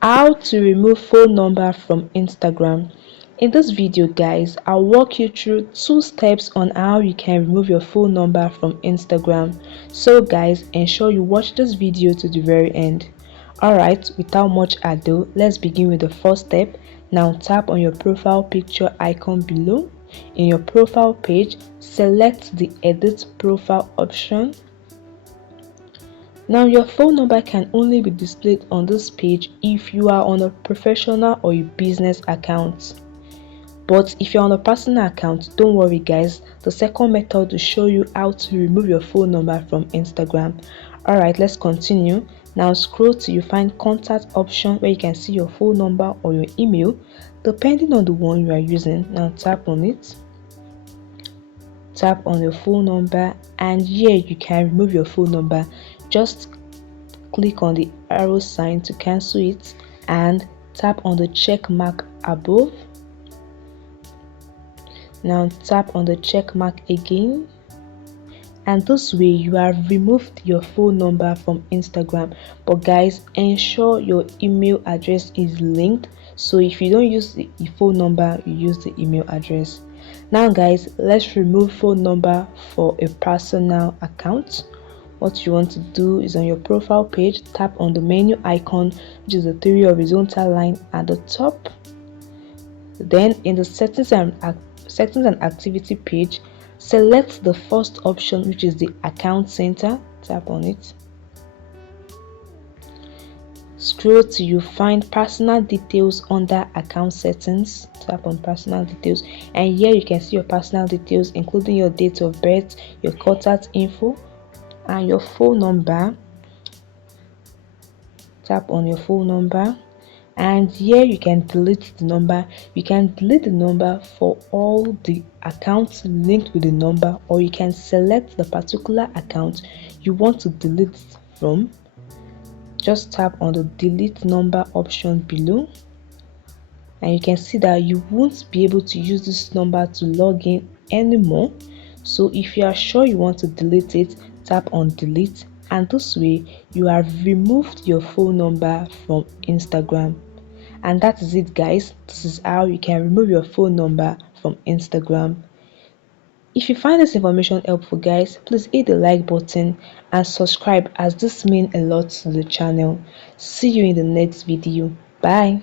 How to remove phone number from Instagram. In this video guys, I'll walk you through 2 steps on how you can remove your phone number from Instagram. So guys, ensure you watch this video to the very end. Alright, without much ado, let's begin with the first step. Now tap on your profile picture icon below. In your profile page, select the edit profile option. Now your phone number can only be displayed on this page if you are on a professional or a business account. But if you're on a personal account, don't worry guys, the second method will show you how to remove your phone number from Instagram. Alright, let's continue. Now scroll till you find contact option where you can see your phone number or your email depending on the one you are using. Now tap on it. Tap on your phone number and here you can remove your phone number. Just click on the arrow sign to cancel it and tap on the check mark above. Now tap on the check mark again, and this way you have removed your phone number from Instagram. But guys, ensure your email address is linked, so if you don't use the phone number, you use the email address. Now guys, let's remove phone number for a personal account. What you want to do is on your profile page, tap on the menu icon, which is the 3 horizontal line at the top. Then in the settings and activity page, select the first option, which is the account center. Tap on it. Scroll till you find personal details under account settings. Tap on personal details, and here you can see your personal details including your date of birth, your contact info and your phone number. Tap on your phone number, and here you can delete the number. You can delete the number for all the accounts linked with the number, or you can select the particular account you want to delete from. Just tap on the delete number option below, and you can see that you won't be able to use this number to log in anymore. So if you are sure you want to delete it, tap on delete, and this way you have removed your phone number from Instagram. And that is it guys. This is how you can remove your phone number from Instagram. If you find this information helpful guys, please hit the like button and subscribe, as this means a lot to the channel. See you in the next video. Bye.